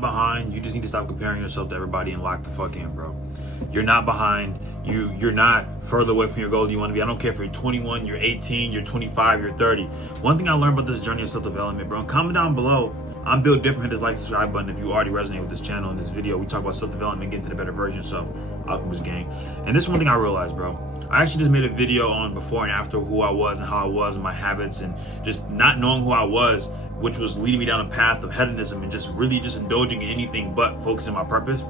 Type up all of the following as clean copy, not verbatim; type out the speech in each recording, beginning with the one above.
behind. You just need to stop comparing yourself to everybody and lock the fuck in, bro. You're not behind. You're not further away from your goal you want to be. I don't care if you're 21, you're 18, you're 25, you're 30. One thing I learned about this journey of self-development, bro, comment down below. I'm Built Different. Hit this like, subscribe button if you already resonate with this channel. In this video, we talk about self-development, getting to the better version of yourself, Alchemist Gang. And this is one thing I realized, bro. I actually just made a video on before and after who I was and how I was and my habits and just not knowing who I was, which was leading me down a path of hedonism and just really just indulging in anything but focusing on my purpose.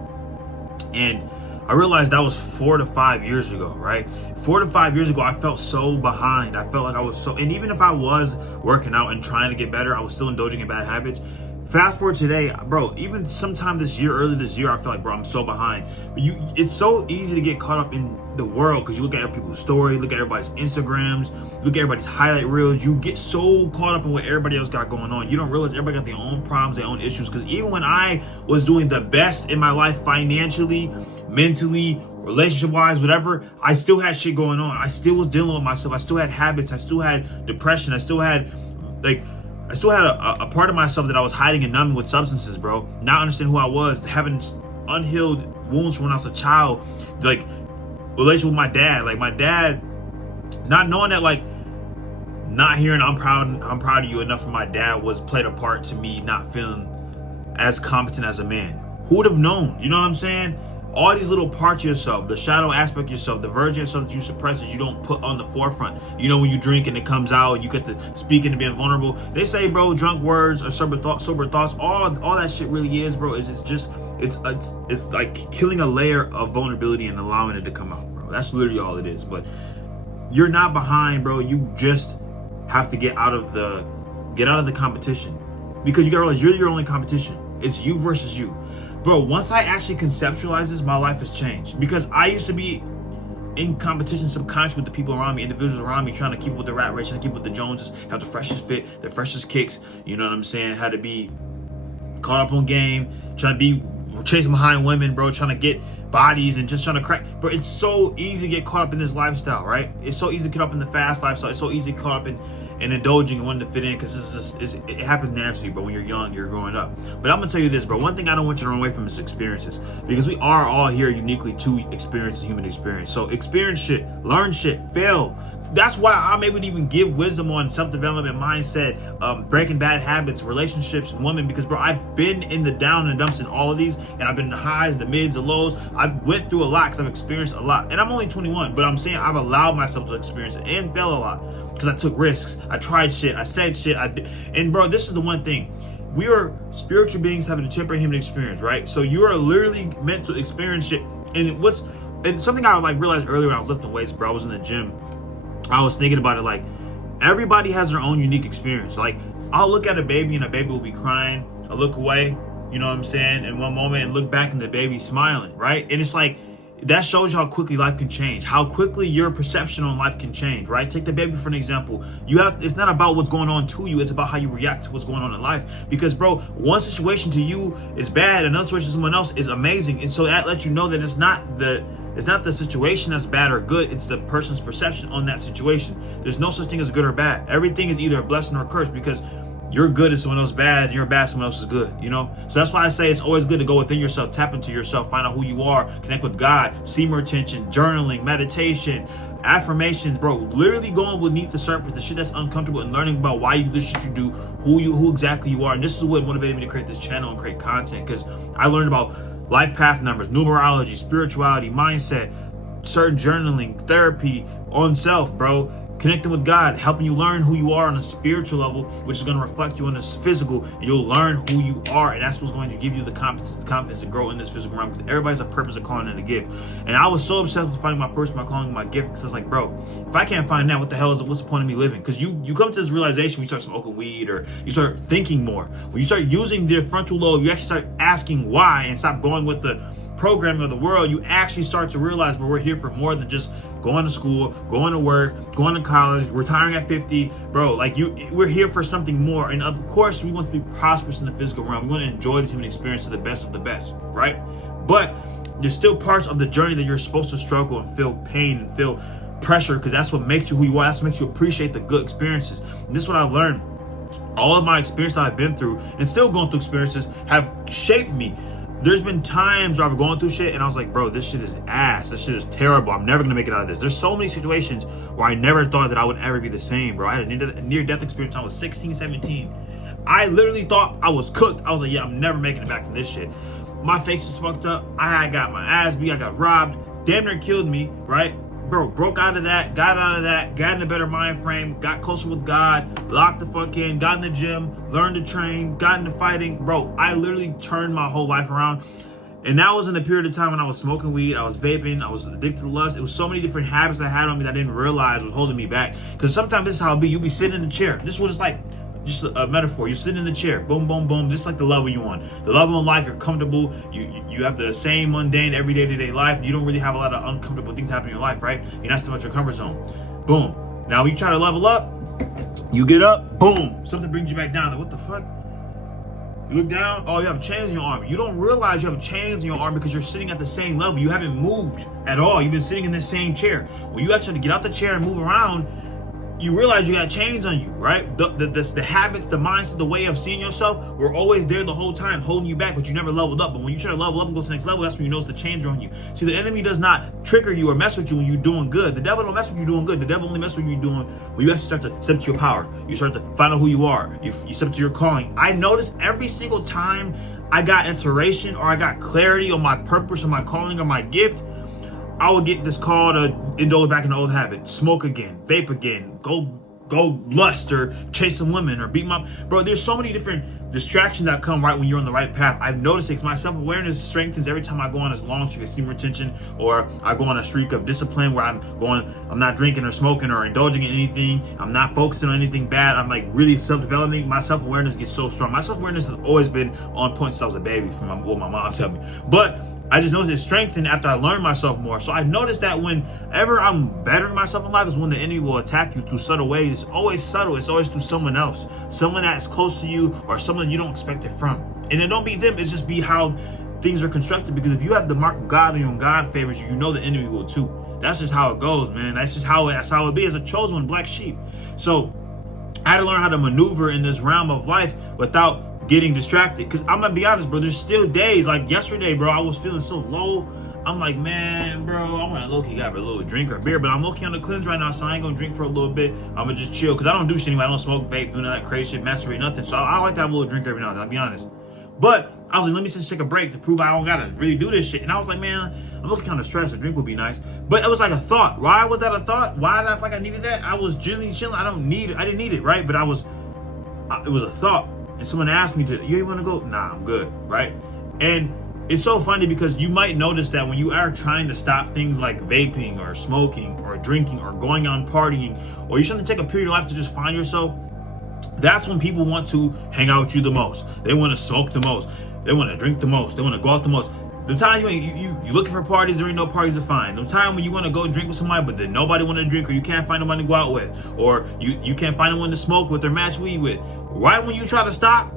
And I realized that was 4 to 5 years ago, right? 4 to 5 years ago, I felt so behind. I felt like I was so, and even if I was working out and trying to get better, I was still indulging in bad habits. Fast forward today, bro, even sometime this year, early this year, I feel like, bro, I'm so behind. But it's so easy to get caught up in the world because you look at other people's story, look at everybody's Instagrams, look at everybody's highlight reels. You get so caught up in what everybody else got going on. You don't realize everybody got their own problems, their own issues. Because even when I was doing the best in my life financially, mentally, relationship-wise, whatever, I still had shit going on. I still was dealing with myself. I still had habits. I still had depression. I still had a part of myself that I was hiding and numbing with substances, bro. Not understanding who I was, having unhealed wounds from when I was a child, like relation with my dad, like my dad, not knowing that, like not hearing I'm proud of you enough from my dad was played a part to me not feeling as competent as a man. Who would have known? You know what I'm saying? All these little parts of yourself, the shadow aspect of yourself, the version of yourself that you suppress, that you don't put on the forefront. You know, when you drink and it comes out and you get to speaking and being vulnerable. They say, bro, drunk words or sober thoughts, all that shit really is, bro, is it's like killing a layer of vulnerability and allowing it to come out, bro. That's literally all it is. But you're not behind, bro. You just have to get out of the competition. Because you gotta realize you're your only competition. It's you versus you. Bro, once I actually conceptualize this, my life has changed. Because I used to be in competition subconscious with the people around me, individuals around me, trying to keep with the rat race, trying to keep with the Joneses, have the freshest fit, the freshest kicks, you know what I'm saying? Had to be caught up on game, trying to be chasing behind women, bro, trying to get bodies and just trying to crack. Bro, it's so easy to get caught up in this lifestyle, right? It's so easy to get up in the fast lifestyle. It's so easy to get caught up in indulging and wanting to fit in because it happens naturally, but when you're young, you're growing up. But I'm gonna tell you this, bro. One thing I don't want you to run away from is experiences, because we are all here uniquely to experience the human experience. So experience shit, learn shit, fail. That's why I'm able to even give wisdom on self-development, mindset, breaking bad habits, relationships, and women, because, bro, I've been in the down and dumps in all of these, and I've been in the highs, the mids, the lows. I've went through a lot because I've experienced a lot. And I'm only 21, but I'm saying I've allowed myself to experience it and fail a lot because I took risks. I tried shit. I said shit. And, bro, this is the one thing. We are spiritual beings having a temporary human experience, right? So you are literally meant to experience shit. And something I realized earlier when I was lifting weights, bro, I was in the gym. I was thinking about it, like, everybody has their own unique experience. Like, I'll look at a baby and a baby will be crying. I'll look away, you know what I'm saying, in one moment, and look back and the baby's smiling, right? And it's like, that shows you how quickly life can change, how quickly your perception on life can change, right? Take the baby for an example. It's not about what's going on to you, it's about how you react to what's going on in life. Because, bro, one situation to you is bad, another situation to someone else is amazing. And so that lets you know that it's not the situation that's bad or good, it's the person's perception on that situation. There's no such thing as good or bad. Everything is either a blessing or a curse, because you're good is someone else bad, and you're bad, someone else is good, you know? So that's why I say it's always good to go within yourself, tap into yourself, find out who you are, connect with God, seek more attention, journaling, meditation, affirmations, bro. Literally going beneath the surface, the shit that's uncomfortable, and learning about why you do the shit you do, who exactly you are. And this is what motivated me to create this channel and create content, because I learned about life path numbers, numerology, spirituality, mindset, certain journaling, therapy, on self, bro. Connecting with God, helping you learn who you are on a spiritual level, which is going to reflect you on this physical, and you'll learn who you are, and that's what's going to give you the confidence to grow in this physical realm, because everybody has a purpose, a calling, and a gift. And I was so obsessed with finding my purpose, my calling, my gift, because it's like, bro, if I can't find that, what the hell what's the point of me living? Because you come to this realization when you start smoking weed, or you start thinking more. When you start using the frontal lobe, you actually start asking why, and stop going with the programming of the world. You actually start to realize, but we're here for more than just going to school, going to work, going to college, retiring at 50, bro. Like, we're here for something more. And of course, we want to be prosperous in the physical realm. We want to enjoy the human experience to the best of the best, right? But there's still parts of the journey that you're supposed to struggle and feel pain and feel pressure, because that's what makes you who you are. That's what makes you appreciate the good experiences. And this is what I learned. All of my experience that I've been through and still going through experiences have shaped me. There's been times where I've gone through shit and I was like, bro, this shit is ass. This shit is terrible. I'm never gonna make it out of this. There's so many situations where I never thought that I would ever be the same, bro. I had a near-death experience when I was 16, 17. I literally thought I was cooked. I was like, yeah, I'm never making it back from this shit. My face is fucked up. I got my ass beat. I got robbed. Damn near killed me, right? Bro, broke out of that, got in a better mind frame, got closer with God, locked the fuck in, got in the gym, learned to train, got into fighting. Bro, I literally turned my whole life around. And that was in the period of time when I was smoking weed, I was vaping, I was addicted to lust. It was so many different habits I had on me that I didn't realize was holding me back. Because sometimes this is how it be. You'll be sitting in the chair. This is what it's like. Just a metaphor. You're sitting in the chair, boom, boom, boom. This is like the level you're on. The level in life, you're comfortable. You have the same mundane, everyday to day life. You don't really have a lot of uncomfortable things happen in your life, right? You're not stepping out your comfort zone. Boom. Now you try to level up. You get up. Boom. Something brings you back down. Like, what the fuck? You look down. Oh, you have chains in your arm. You don't realize you have chains in your arm because you're sitting at the same level. You haven't moved at all. You've been sitting in the same chair. When you actually get out the chair and move around, you realize you got chains on you, right? The habits, the mindset, the way of seeing yourself were always there the whole time, holding you back, but you never leveled up. But when you try to level up and go to the next level, that's when you notice the chains are on you. See, the enemy does not trigger you or mess with you when you're doing good. The devil don't mess with you doing good. The devil only mess with you doing when you actually start to step to your power. You start to find out who you are. You step to your calling. I noticed every single time I got inspiration or I got clarity on my purpose or my calling or my gift, I would get this call to indulge back in the old habit, smoke again, vape again, go lust or chase some women or beat my bro. There's so many different distractions that come right when you're on the right path. I've noticed it. My self-awareness strengthens every time I go on this long streak of steam retention, or I go on a streak of discipline where I'm not drinking or smoking or indulging in anything. I'm not focusing on anything bad. I'm like really self-developing. My self-awareness gets so strong. My self-awareness has always been on point since I was a baby, from what my mom told me. But I just noticed it strengthened after I learned myself more. So I noticed that whenever I'm bettering myself in life is when the enemy will attack you through subtle ways. It's always subtle. It's always through someone else, someone that's close to you or someone you don't expect it from. And it don't be them. It's just be how things are constructed. Because if you have the mark of God and God favors you, you know the enemy will too. That's just how it goes, man. That's how it be as a chosen one, black sheep. So I had to learn how to maneuver in this realm of life without getting distracted. Because I'm gonna be honest, bro, there's still days like yesterday, bro, I was feeling so low. I'm like, man, bro, I'm gonna low-key grab a little drink or beer, but I'm low-key on the cleanse right now, so I ain't gonna drink for a little bit. I'm gonna just chill, because I don't do shit anyway. I don't smoke, vape, do none of that crazy shit, masturbate, nothing. So I like to have a little drink every now and then, I'll be honest. But I was like, let me just take a break to prove I don't gotta really do this shit. And I was like, man, I'm looking kind of stressed. A drink would be nice. But it was like a thought. Why was that a thought? Why did I feel like I needed that? I was chilling. I didn't need it, right? But it was a thought. And someone asked me you ain't want to go? Nah, I'm good, right? And it's so funny because you might notice that when you are trying to stop things like vaping or smoking or drinking or going on partying, or you're trying to take a period of life to just find yourself, that's when people want to hang out with you the most. They want to smoke the most. They want to drink the most. They want to go out the most. The time you looking for parties, there ain't no parties to find. The time when you want to go drink with somebody, but then nobody want to drink, or you can't find nobody to go out with, or you can't find anyone to smoke with or match weed with. Right when you try to stop,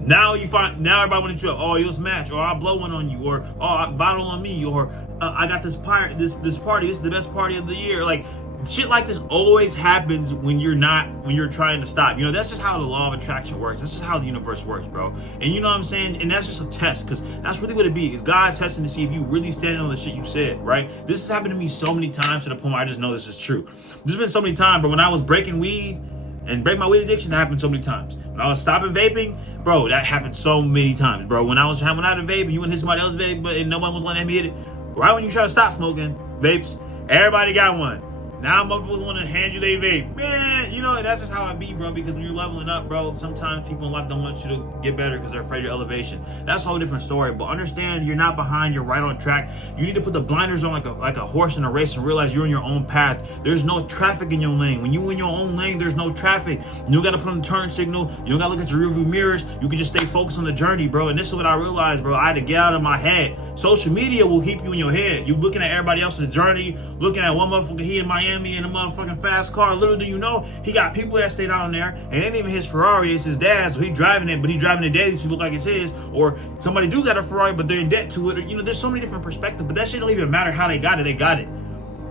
now everybody want to chill. Oh, you'll smash, or I'll blow one on you, or oh, bottle on me, or I got this party. This is the best party of the year. Like shit like this always happens when you're trying to stop. You know, that's just how the law of attraction works. That's just how the universe works, bro. And you know what I'm saying? And that's just a test, because that's really what it be. Is God testing to see if you really stand on the shit you said, right? This has happened to me so many times to the point where I just know this is true. There's been so many times, but when I was breaking weed and break my weed addiction, that happened so many times. When I was stopping vaping, bro, that happened so many times, bro. When I had a vape and you wouldn't hit somebody else's vape, but and nobody was letting me hit it, right when you try to stop smoking vapes, everybody got one. Now motherfuckers want to hand you their vape. Man, you know, that's just how it be, bro, because when you're leveling up, bro, sometimes people in life don't want you to get better because they're afraid of your elevation. That's a whole different story. But understand, you're not behind, you're right on track. You need to put the blinders on like a horse in a race and realize you're in your own path. There's no traffic in your lane. When you in your own lane, there's no traffic. You don't got to put on the turn signal. You don't got to look at your rearview mirrors. You can just stay focused on the journey, bro. And this is what I realized, bro. I had to get out of my head. Social media will keep you in your head. You looking at everybody else's journey, looking at one motherfucker, he in Miami in a motherfucking fast car. Little do you know, he got people that stay down there, and it ain't even his Ferrari, it's his dad's, so he driving it, but he driving it daily, so he look like it's his. Or somebody do got a Ferrari, but they're in debt to it. Or, you know, there's so many different perspectives, but that shit don't even matter how they got it.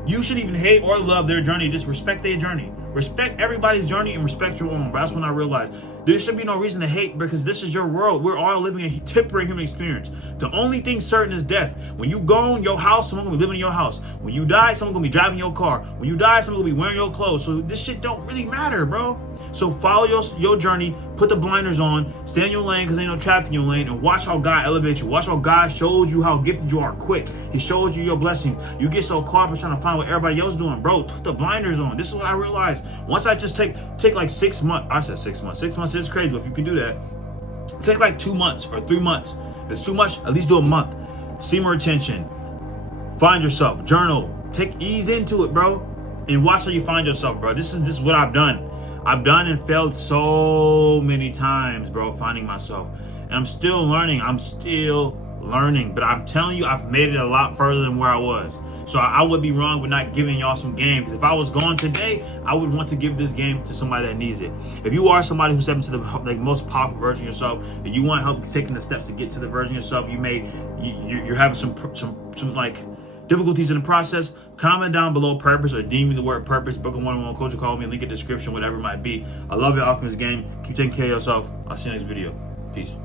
You shouldn't even hate or love their journey. Just respect their journey. Respect everybody's journey and respect your own. But that's when I realized There should be no reason to hate because this is your world. We're all living a temporary human experience. The only thing certain is death. When you go in your house, someone's gonna be living in your house. When you die, someone's gonna be driving your car. When you die, someone's gonna be wearing your clothes. So this shit don't really matter, bro. So follow your journey, put the blinders on, stay in your lane because ain't no traffic in your lane, and watch how God elevates you. Watch how God shows you how gifted you are quick. He shows you your blessing. You get so caught up trying to find what everybody else doing. Bro, put the blinders on. This is what I realized. Once I just take like 6 months. I said 6 months. 6 months is crazy, but if you can do that, take like 2 months or 3 months. If it's too much, at least do a month. See more attention. Find yourself. Journal. Ease into it, bro. And watch how you find yourself, bro. This is what I've done. I've done and failed so many times, bro, finding myself. And I'm still learning. But I'm telling you, I've made it a lot further than where I was. So I would be wrong with not giving y'all some game. Because if I was gone today, I would want to give this game to somebody that needs it. If you are somebody who's stepping to the most powerful version of yourself, and you want help taking the steps to get to the version of yourself, you're having some like difficulties in the process, comment down below purpose or DM me the word purpose. Book a one-on-one coaching call with me, link in the description, whatever it might be. I love your Alchemist game. Keep taking care of yourself. I'll see you next video. Peace.